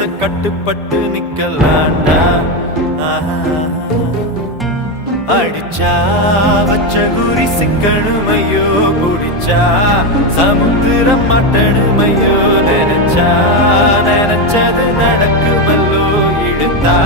மனச கட்டுப்பட்டு நிக்கலாண்டா. அடிச்சா வச்ச குறி சிக்கணுமையோ, குடிச்சா சமுத்திரம் மட்டணுமையோ, நினைச்சா நினைச்சது நடக்குமல்லோ, இழுத்தா